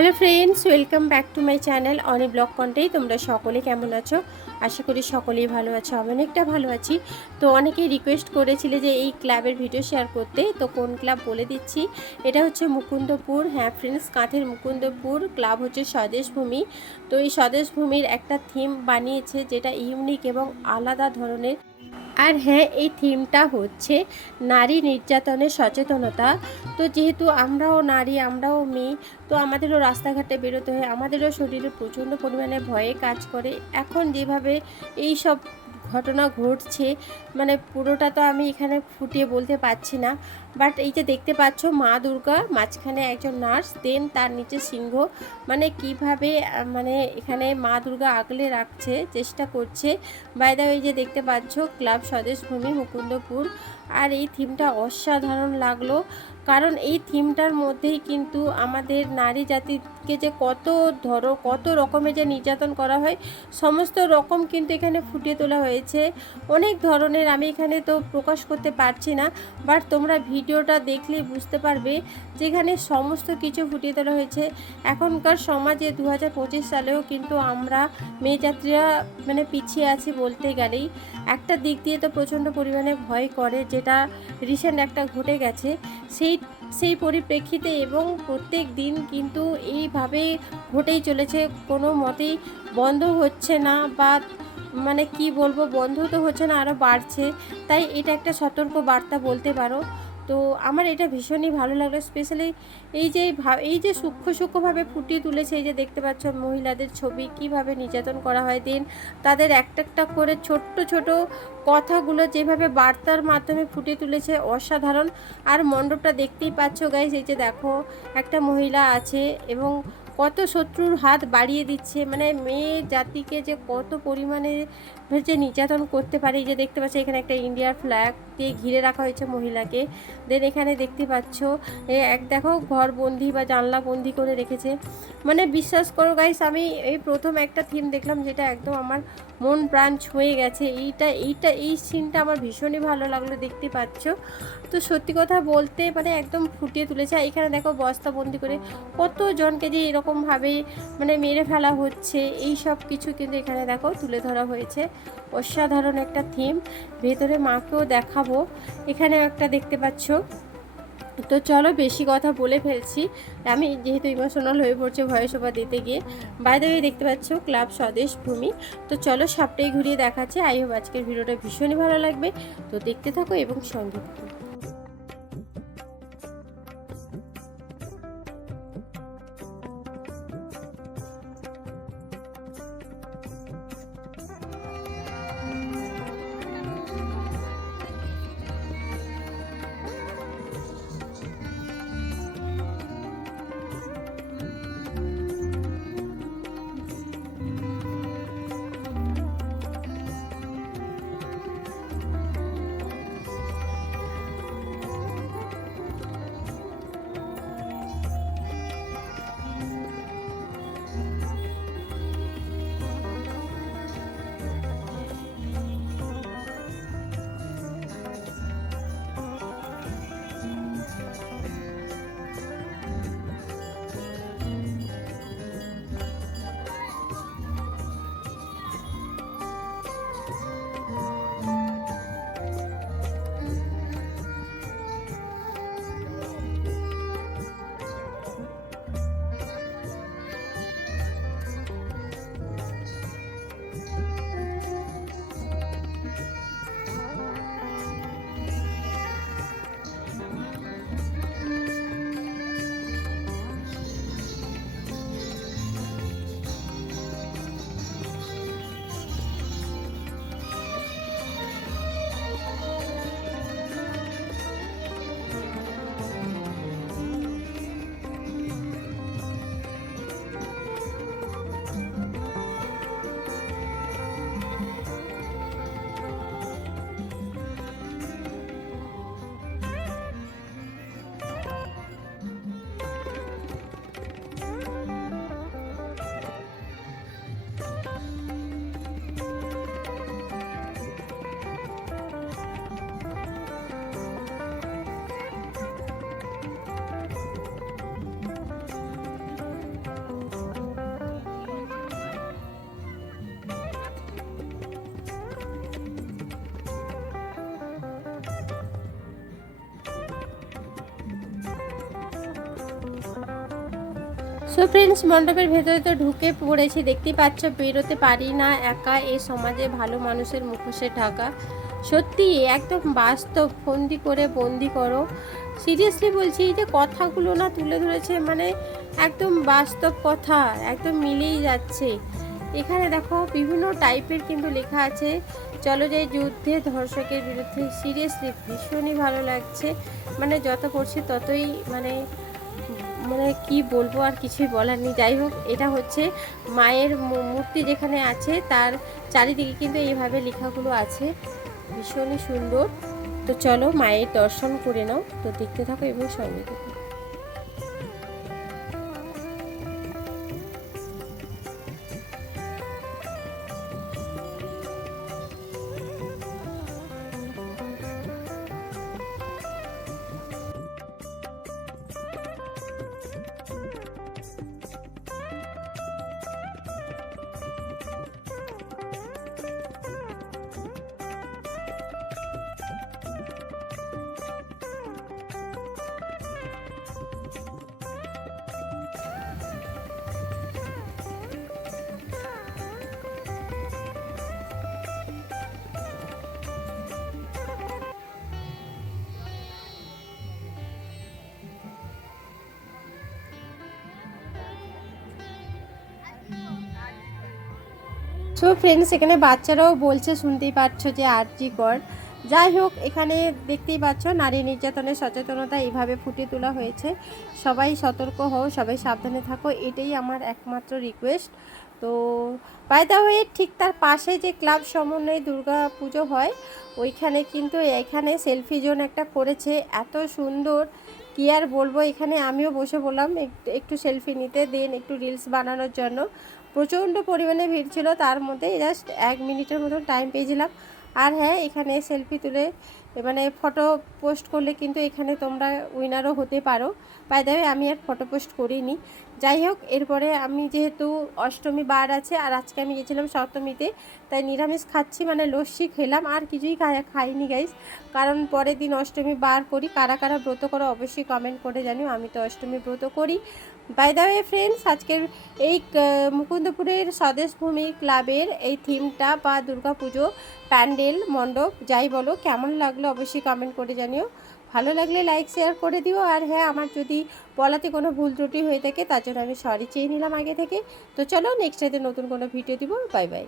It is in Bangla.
Hello friends welcome back to my channel Oni blog কন্টেই তোমরা সকলে কেমন আছো? আশা করি সকলেই ভালো আছো, আমি অনেকটা ভালো আছি। তো অনেকেই রিকোয়েস্ট করেছিলে যে এই ক্লাবের ভিডিও শেয়ার করতে। তো কোন ক্লাব বলে দিচ্ছি? এটা হচ্ছে মুকুন্দপুর। হ্যাঁ ফ্রেন্ডস কাঁথের মুকুন্দপুর। ক্লাব হচ্ছে স্বদেশ ভূমি তো এই স্বদেশ ভূমির একটা থিম বানিয়েছে যেটা ইউনিক এবং আলাদা ধরনের আর হ্যাঁ এই থিমটা হচ্ছে নারী নির্যাতনের সচেতনতা। তো যেহেতু আমরাও নারী, আমরাও মেয়ে, তো আমাদেরও রাস্তাঘাটে বেরোতে হয়, আমাদেরও শরীরে প্রচণ্ড পরিমাণে ভয়ে কাজ করে। এখন যেভাবে এই সব ঘটনা ঘটছে মানে পুরোটা তো আমি এখানে ফুটিয়ে বলতে পারছি না। বাট এই যে দেখতে পাচ্ছ মা দুর্গা, মাঝখানে একজন নার্স দেন তার নিচে সিংহ। মানে কীভাবে মানে এখানে মা দুর্গা আগলে রাখছে, চেষ্টা করছে। বাইদা এই যে দেখতে পাচ্ছ, ক্লাব স্বদেশ ভূমি মুকুন্দপুর। আর এই থিমটা অসাধারণ লাগল। কারণ এই থিমটার মধ্যেই কিন্তু আমাদের নারী জাতিকে যে কত ধরো, কত রকমের যে নির্যাতন করা হয়, সমস্ত রকম কিন্তু এখানে ফুটিয়ে তোলা হয়েছে। অনেক ধরনের আমি এখানে তো প্রকাশ করতে পারছি না বাট তোমরা ভিডিওটা দেখলেই বুঝতে পারবে যেখানে সমস্ত কিছু ফুটিয়ে তোলা হয়েছে। এখনকার সমাজে দু হাজার পঁচিশ সালেও কিন্তু আমরা মেয়ে যাত্রীরা মানে পিছিয়ে আছি বলতে গেলেই। একটা দিক দিয়ে তো প্রচণ্ড পরিমাণে ভয় করে যেটা রিসেন্ট একটা ঘটে গেছে, সেই সেই পরিপ্রেক্ষিতে এবং প্রত্যেক দিন কিন্তু এইভাবে ঘটেই চলেছে। কোনো মতেই বন্ধ হচ্ছে না বা মানে কি বলব, বন্ধ তো হচ্ছে না আরও বাড়ছে। তাই এটা একটা সতর্ক বার্তা বলতে পারো। তো আমার এটা ভীষণই ভালো লাগল স্পেশালি এই যে এই যে সূক্ষ্ম সূক্ষ্মভাবে ফুটিয়ে তুলেছে, এই যে দেখতে পাচ্ছ মহিলাদের ছবি, কীভাবে নির্যাতন করা হয় দিন তাদের একটা একটা করে ছোট্ট ছোট কথাগুলো যেভাবে বার্তার মাধ্যমে ফুটিয়ে তুলেছে, অসাধারণ। আর মণ্ডপটা দেখতেই পাচ্ছ গাইজ এই যে দেখো, একটা মহিলা আছে এবং কত শত্রুর হাত বাড়িয়ে দিচ্ছে মানে মেয়ে জাতিকে যে কত পরিমাণে যে নির্যাতন করতে পারে যে দেখতে পাচ্ছ এখানে একটা ইন্ডিয়ার ফ্ল্যাগ দিয়ে ঘিরে রাখা হয়েছে মহিলাকে। দেন এখানে দেখতে পাচ্ছ এক দেখো ঘর বন্দি বা জানলা বন্দি করে রেখেছে। মানে বিশ্বাস করো গাইস আমি এই প্রথম একটা থিম দেখলাম যেটা একদম আমার মন প্রাণ ছুঁয়ে গেছে। এইটা এইটা, এই সিনটা আমার ভীষণই ভালো লাগল দেখতে পাচ্ছ। তো সত্যি কথা বলতে মানে একদম ফুটিয়ে তুলেছে। এখানে দেখো বস্তা বন্দি করে কত জনকে যে এরকমভাবে মানে মেরে ফেলা হচ্ছে, এই সব কিছু কিন্তু এখানে দেখো তুলে ধরা হয়েছে। অসাধারণ একটা থিম ভেতরে মাকেও দেখাবো। এখানেও একটা দেখতে পাচ্ছ। তো চলো বেশি কথা বলে ফেলছি। আমি যেহেতু ইমোশনাল হয়ে পড়ছে ভয়েস ওভার দিতে গিয়ে। বাইরে দেখতে পাচ্ছ ক্লাব স্বদেশ ভূমি। তো চলো সবটাই ঘুরিয়ে দেখাচ্ছে। আই হোপ আজকের ভিডিওটা ভীষণই ভালো লাগবে। তো দেখতে থাকো এবং সঙ্গে থাকো। সো ফ্রেন্ডস মণ্ডপের ভেতরে তো ঢুকে পড়েছি। দেখতেই পাচ্ছ, বেরোতে পারি না একা। এই সমাজে ভালো মানুষের মুখোশে ঢাকা। সত্যি, একদম বাস্তব। ফন্দি করে বন্দি করো। সিরিয়াসলি বলছি, এই যে কথাগুলো না তুলে ধরেছে মানে একদম বাস্তব কথা, একদম মিলেই যাচ্ছে। এখানে দেখো, বিভিন্ন টাইপের কিন্তু লেখা আছে। চলো যে যুদ্ধে, ধর্ষকের বিরুদ্ধে। সিরিয়াসলি ভীষণই ভালো লাগছে। মানে যত পড়ছি ততই মানে মানে কি বলব আর কিছুই বলার নেই। যাই হোক, এটা হচ্ছে মায়ের মূর্তি যেখানে আছে, তার চারিদিকে কিন্তু এইভাবে লেখাগুলো আছে। ভীষণই সুন্দর। তো চলো মায়ের দর্শন করে নাও। তো দেখতে থাকো এবং সঙ্গে থাকো। সো ফ্রেন্ডস এখানে বাচ্চারাও বলছে, শুনতেই পাচ্ছ যে আরজি কর। যাই হোক, এখানে দেখতেই পাচ্ছ, নারী নির্যাতনের সচেতনতা এইভাবে ফুটিয়ে তোলা হয়েছে। সবাই সতর্ক হও, সবাই সাবধানে থাকো, এটাই আমার একমাত্র রিকোয়েস্ট তো বাই হয়ে ঠিক তার পাশে যে ক্লাব সমন্বয়ে দুর্গা পুজো হয়, ওইখানে কিন্তু এখানে সেলফি জোন একটা করেছে। এত সুন্দর, কি আর বলব, এখানে আমিও বসে বললাম, একটু সেলফি নিতে, দেন একটু রিলস বানানোর জন্য। প্রচণ্ড পরিমাণে ভিড় ছিল, তার মধ্যে জাস্ট এক মিনিটের মতন টাইম পেয়েছিলাম। আর হ্যাঁ এখানে সেলফি তুলে মানে ফটো পোস্ট করলে কিন্তু এখানে তোমরা উইনারও হতে পারো। বাই দেবে আমি আর ফটো পোস্ট করিনি। যাই হোক, এরপরে আমি যেহেতু অষ্টমী বার আছে, আর আজকে আমি গেছিলাম সপ্তমীতে, তাই নিরামিষ খাচ্ছি মানে লস্যি খেলাম, আর কিছুই খাই, খাইনি গাইস কারণ পরের দিন অষ্টমী বার করি, কারা কারা ব্রত করো অবশ্যই কমেন্ট করে জানিও, আমি তো অষ্টমী ব্রত করি। বাই দ্য ফ্রেন্ডস আজকের এই মুকুন্দপুরের মুকুন্দপুরের স্বদেশভূমি ক্লাবের এই থিমটা বা দুর্গাপুজো প্যান্ডেল মণ্ডপ, যাই বলো, কেমন লাগল অবশ্যই কমেন্ট করে জানিও। ভালো লাগলে লাইক শেয়ার করে দিও। আর হ্যাঁ আমার যদি বলাতে কোনো ভুল ত্রুটি হয়ে থাকে, তার জন্য আমি সরি চেয়ে নিলাম আগে থেকে। তো চলো নেক্সট ডেতে নতুন কোনো ভিডিও দিব। Bye bye